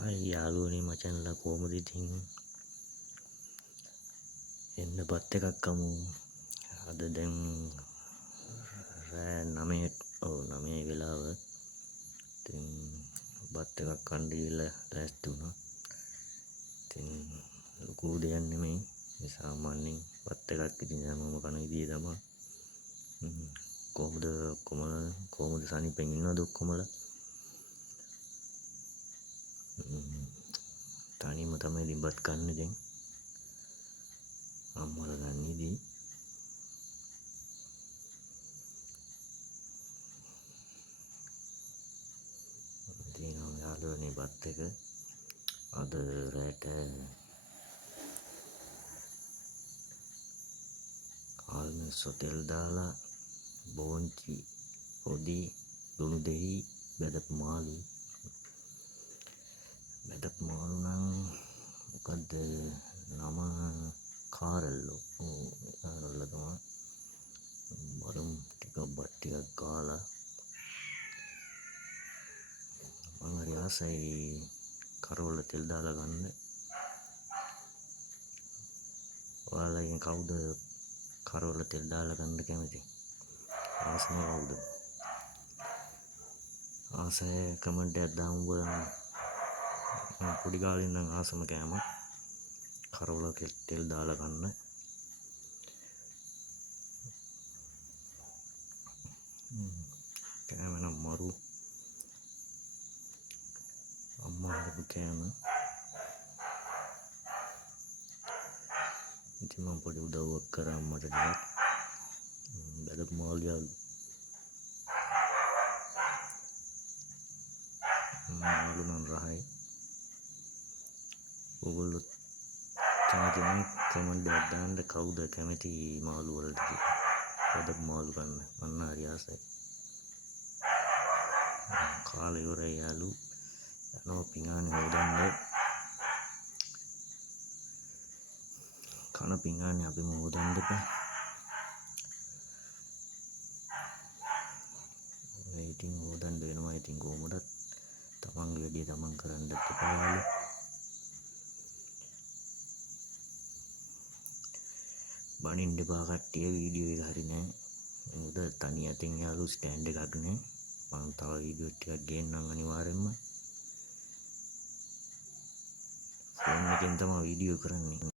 යාළුවනේ මචන්ලා කොහොමද ඉතින් එන්න බත් එකක් කමු. අද දැන් රෑ 9 වෙලාව. ඉතින් බත් එකක් කන්න ගිහලා ලෑස්ති වුණා. ඉතින් ලොකු දෙයක් නෙමෙයි. මේ සාමාන්‍යයෙන් බත් එකක් ඉතින් හැමෝම කන විදිය තමයි. කොහොමද සනීපෙන් ඉන්නවද ඔක්කොමලා? තනියම තමයි ඉතින් බත් කන්නේ දැන්. අම්මලා දැන් නිදි. ඉතින් යාළුවනේ බත් එක අද රෑට ආල්මිස්සො තෙල් දාලා බෝංචි හොදි ලුණු දෙහි බෙදපු මාළු නම් මොකද්ද නම කාරල්ලෝ තමයි බලමු ටිකක් බත් ටිකක් කාලා මම හරි ආසයි කරවල තෙල් දාලා ගන්න. ඔයාලගෙන් කවුද කරවල තෙල් දාලා ගන්න කැමති? ආසම කවුද? ආසය කමෙන්ට් එකක් දාමු බලන්න. මම පොඩි කාලේ ඉඳන් ආසම කෑම කරවල තෙල් දාලා ගන්න. කෑම නම් මරු අම්මා හදපු කෑම. ඉතින් මම පොඩි උදව්වක් කරා අම්මට ටිකක්. බෙදපු මාළු යාළු. මාළු නම් රහයි. ඔයගොල්ලෝ කැමති නම් කමෙන්ට් එකක් දාන්න කවුද කැමති මාළු වලට කියලා. බෙදපු මාළු ගන්න. මන්න හරි ආසයි. කාලේ ඉවරයි යාළු. යනවා පිඟානේ හොදන්න. කන පිඟානේ අපිම හොදන්න එපා. ඉතින් හොදන්න වෙනවා. ඉතින් කොහොමදත් තමන්ගේ වැඩේ තමන් කරන්නත් එපා යාළු. බනින්න එපා කට්ටිය වීඩියෝ එක හරි නෑ. මොකද තනි අතින් යාළු ස්ටෑන්ඩ් එකක් නෑ. මම තව වීඩියෝ ටිකක් ගේන්නම් අනිවාර්යෙන්ම. ෆෝන් එකෙන් තමයි වීඩියෝ කරන්නේ.